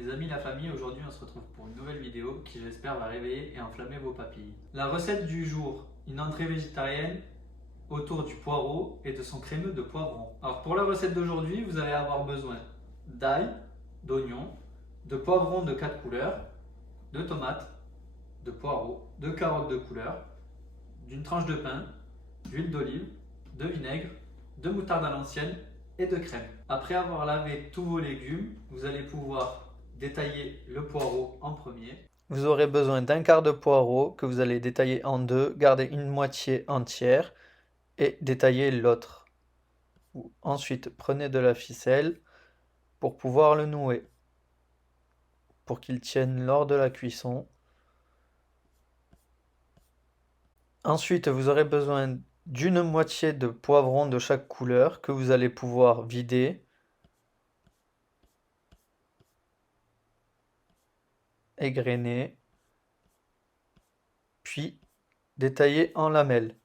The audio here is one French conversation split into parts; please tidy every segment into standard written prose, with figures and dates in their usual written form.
Les amis, la famille, aujourd'hui on se retrouve pour une nouvelle vidéo qui j'espère va réveiller et enflammer vos papilles. La recette du jour, une entrée végétarienne autour du poireau et de son crémeux de poivron. Alors pour la recette d'aujourd'hui, vous allez avoir besoin d'ail, d'oignons, de poivrons de 4 couleurs, de tomates, de poireaux, de carottes de couleur, d'une tranche de pain, d'huile d'olive, de vinaigre, de moutarde à l'ancienne et de crème. Après avoir lavé tous vos légumes, vous allez pouvoir détailler le poireau en premier. Vous aurez besoin d'un quart de poireau que vous allez détailler en deux, garder une moitié entière et détailler l'autre. Ensuite, prenez de la ficelle pour pouvoir le nouer, pour qu'il tienne lors de la cuisson. Ensuite, vous aurez besoin d'une moitié de poivron de chaque couleur que vous allez pouvoir vider, égrener, puis détailler en lamelles.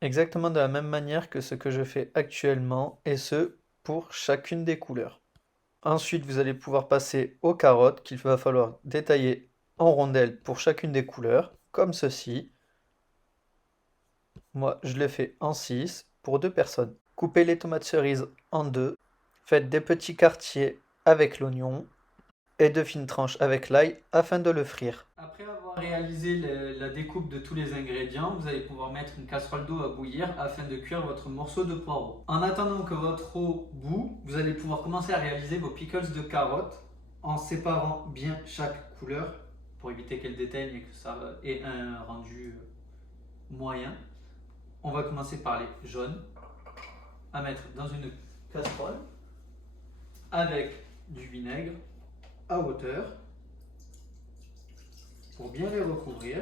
Exactement de la même manière que ce que je fais actuellement, et ce pour chacune des couleurs. Ensuite, vous allez pouvoir passer aux carottes qu'il va falloir détailler en rondelles pour chacune des couleurs, comme ceci. Moi, je le fais en 6 pour 2 personnes. Coupez les tomates cerises en deux. Faites des petits quartiers avec l'oignon et de fines tranches avec l'ail afin de le frire. Après avoir réalisé la découpe de tous les ingrédients, vous allez pouvoir mettre une casserole d'eau à bouillir afin de cuire votre morceau de poireau. En attendant que votre eau bout, vous allez pouvoir commencer à réaliser vos pickles de carottes en séparant bien chaque couleur pour éviter qu'elle déteigne et que ça ait un rendu moyen. On va commencer par les jaunes à mettre dans une casserole avec du vinaigre à hauteur pour bien les recouvrir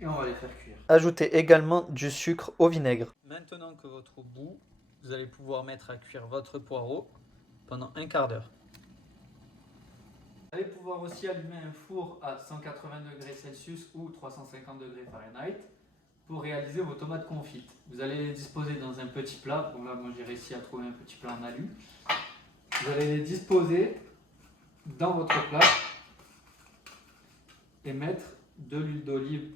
et on va les faire cuire. Ajoutez également du sucre au vinaigre. Maintenant que votre eau bout, vous allez pouvoir mettre à cuire votre poireau pendant un quart d'heure. Vous allez pouvoir aussi allumer un four à 180 degrés Celsius ou 350 degrés Fahrenheit pour réaliser vos tomates confites. Vous allez les disposer dans un petit plat. Bon là, moi j'ai réussi à trouver un petit plat en alu. Vous allez les disposer dans votre plat et mettre de l'huile d'olive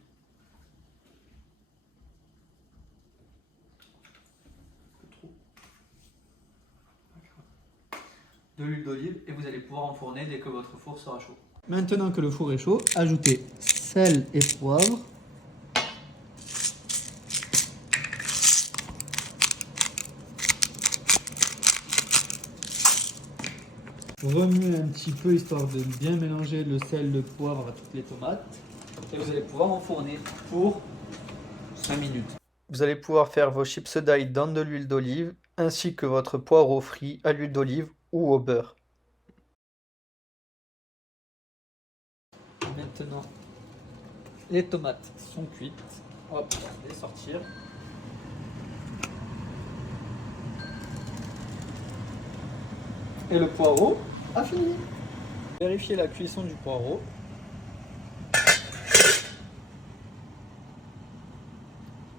et vous allez pouvoir enfourner dès que votre four sera chaud. Maintenant que le four est chaud, ajoutez sel et poivre. Remuez un petit peu histoire de bien mélanger le sel, le poivre à toutes les tomates. Et vous allez pouvoir enfourner pour 5 minutes. Vous allez pouvoir faire vos chips d'ail dans de l'huile d'olive ainsi que votre poireau frit à l'huile d'olive ou au beurre. Maintenant, les tomates sont cuites. Hop, on va les sortir. Et le poireau a fini. Vérifiez la cuisson du poireau.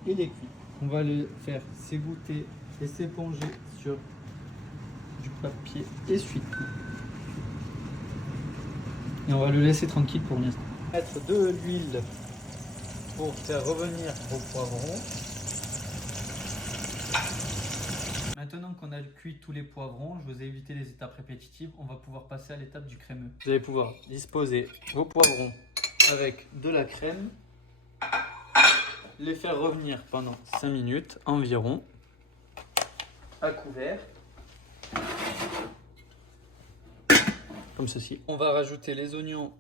Il est cuit. On va le faire s'égoutter et s'éponger sur du papier essuie-tout. Et on va le laisser tranquille pour l'instant. Mettre de l'huile pour faire revenir vos poivrons. Maintenant qu'on a cuit tous les poivrons, je vous ai évité les étapes répétitives, on va pouvoir passer à l'étape du crémeux. Vous allez pouvoir disposer vos poivrons avec de la crème, les faire revenir pendant 5 minutes environ, à couvert, comme ceci. On va rajouter les oignons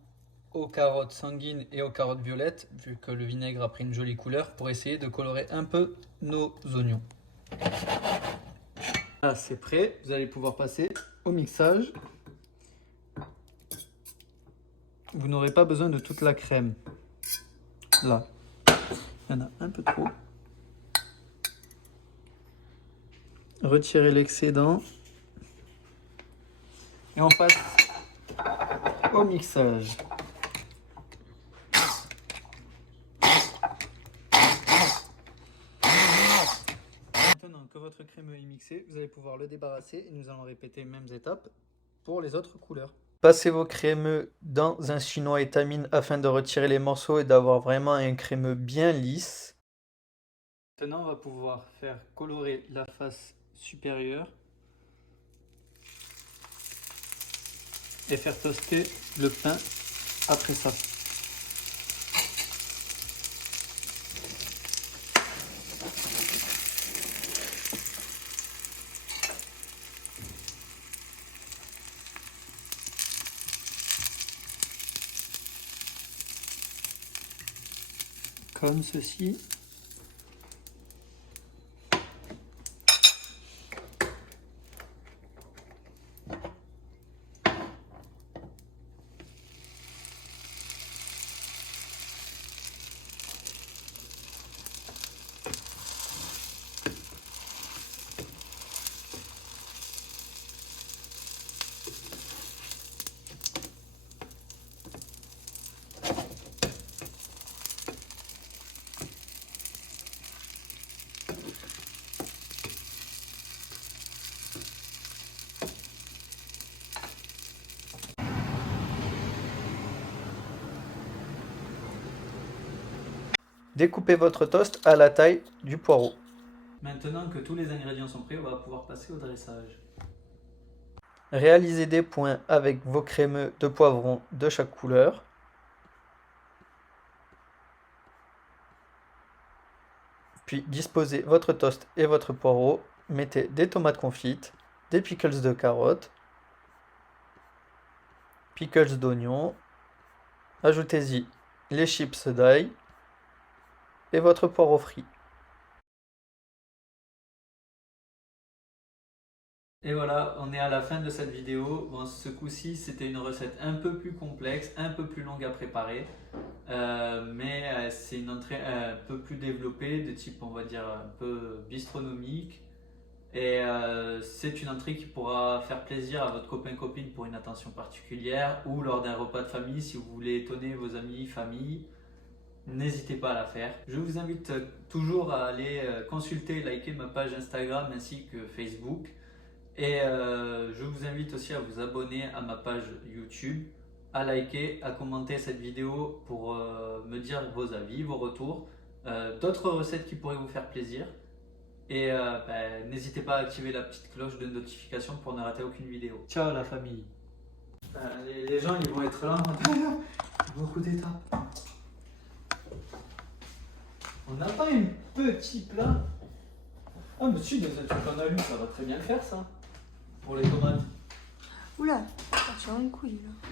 aux carottes sanguines et aux carottes violettes, vu que le vinaigre a pris une jolie couleur, pour essayer de colorer un peu nos oignons. Là, c'est prêt, vous allez pouvoir passer au mixage. Vous n'aurez pas besoin de toute la crème. Là, il y en a un peu trop. Retirez l'excédent. Et on passe au mixage. Maintenant que votre crémeux est mixé, vous allez pouvoir le débarrasser et nous allons répéter les mêmes étapes pour les autres couleurs. Passez vos crémeux dans un chinois étamine afin de retirer les morceaux et d'avoir vraiment un crémeux bien lisse. Maintenant, on va pouvoir faire colorer la face supérieure et faire toaster le pain après ça. Comme ceci. Découpez votre toast à la taille du poireau. Maintenant que tous les ingrédients sont prêts, on va pouvoir passer au dressage. Réalisez des points avec vos crémeux de poivron de chaque couleur. Puis disposez votre toast et votre poireau. Mettez des tomates confites, des pickles de carottes, pickles d'oignons. Ajoutez-y les chips d'ail et votre poireau frit. Et voilà, on est à la fin de cette vidéo. Bon, ce coup-ci, c'était une recette un peu plus complexe, un peu plus longue à préparer. Mais c'est une entrée un peu plus développée, de type, on va dire, un peu bistronomique. Et c'est une entrée qui pourra faire plaisir à votre copain-copine pour une attention particulière ou lors d'un repas de famille si vous voulez étonner vos amis, famille. N'hésitez pas à la faire. Je vous invite toujours à aller consulter, liker ma page Instagram ainsi que Facebook. Et je vous invite aussi à vous abonner à ma page YouTube, à liker, à commenter cette vidéo pour me dire vos avis, vos retours, d'autres recettes qui pourraient vous faire plaisir. Et n'hésitez pas à activer la petite cloche de notification pour ne rater aucune vidéo. Ciao la famille. Les gens ils vont être là. Beaucoup d'étapes. On n'a pas un petit plat. Ah mais si, des trucs en alu, ça va très bien le faire ça. Pour les tomates. Oula, ça tire une couille là.